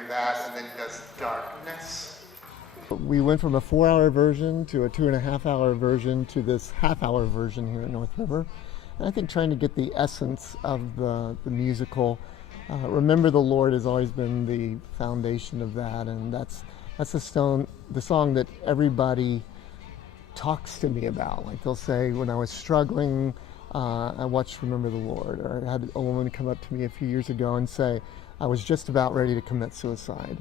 during that, and then he does Darkness. We went from a 4-hour version to a 2.5-hour version to this half-hour version here at North River. And I think trying to get the essence of the musical. Remember the Lord has always been the foundation of that, and that's the song that everybody talks to me about. Like they'll say, when I was struggling, I watched Remember the Lord. Or I had a woman come up to me a few years ago and say, I was just about ready to commit suicide.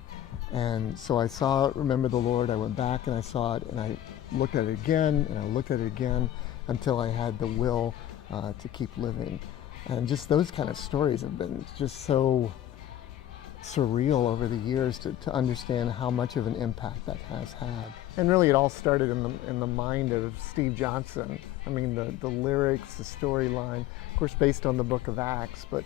And so I saw Remember the Lord, I went back and I saw it, and I looked at it again, and I looked at it again, until I had the will to keep living. And just those kind of stories have been just so surreal over the years to understand how much of an impact that has had. And really it all started in the mind of Steve Johnson. I mean, the lyrics, the storyline, of course based on the book of Acts, but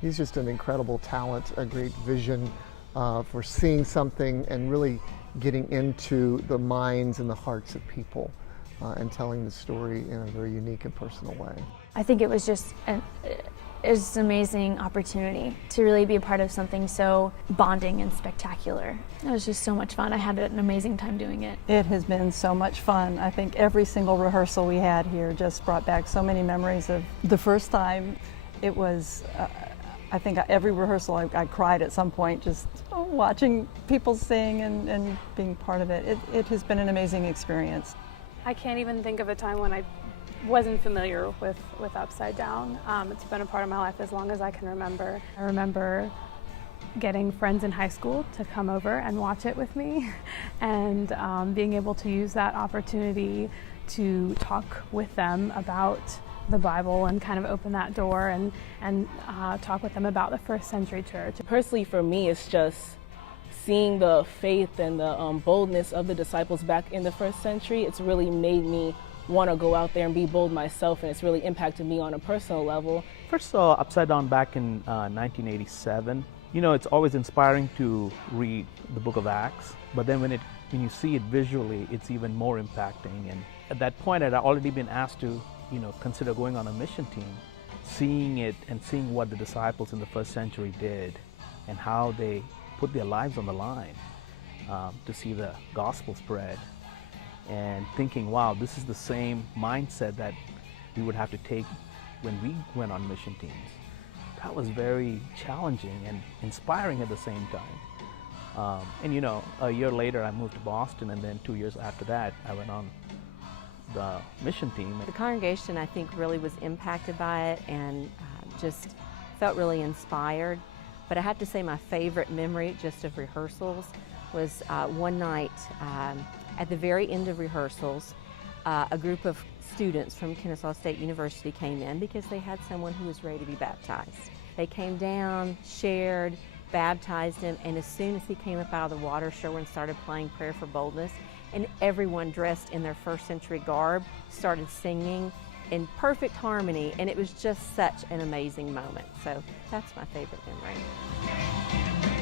he's just an incredible talent, a great vision for seeing something and really getting into the minds and the hearts of people and telling the story in a very unique and personal way. I think it was just an amazing opportunity to really be a part of something so bonding and spectacular. It was just so much fun. I had an amazing time doing it. It has been so much fun. I think every single rehearsal we had here just brought back so many memories of the first time. It was, I think every rehearsal I cried at some point just watching people sing and being part of it. It has been an amazing experience. I can't even think of a time when I wasn't familiar with Upside Down. It's been a part of my life as long as I can remember. I remember getting friends in high school to come over and watch it with me and being able to use that opportunity to talk with them about the Bible and kind of open that door and talk with them about the first century church. Personally for me, it's just seeing the faith and the boldness of the disciples back in the first century. It's really made me want to go out there and be bold myself, and it's really impacted me on a personal level. First saw Upside Down back in 1987. You know, it's always inspiring to read the book of Acts, but then when you see it visually, it's even more impacting. And at that point, I'd already been asked to, consider going on a mission team. Seeing it and seeing what the disciples in the first century did and how they put their lives on the line to see the gospel spread, and thinking, wow, this is the same mindset that we would have to take when we went on mission teams. That was very challenging and inspiring at the same time. And a year later I moved to Boston, and then 2 years after that I went on the mission team. The congregation, I think, really was impacted by it and just felt really inspired. But I have to say my favorite memory just of rehearsals was one night at the very end of rehearsals, a group of students from Kennesaw State University came in because they had someone who was ready to be baptized. They came down, shared, baptized him, and as soon as he came up out of the water, Sherwin started playing Prayer for Boldness, and everyone dressed in their first century garb started singing in perfect harmony, and it was just such an amazing moment. So that's my favorite memory.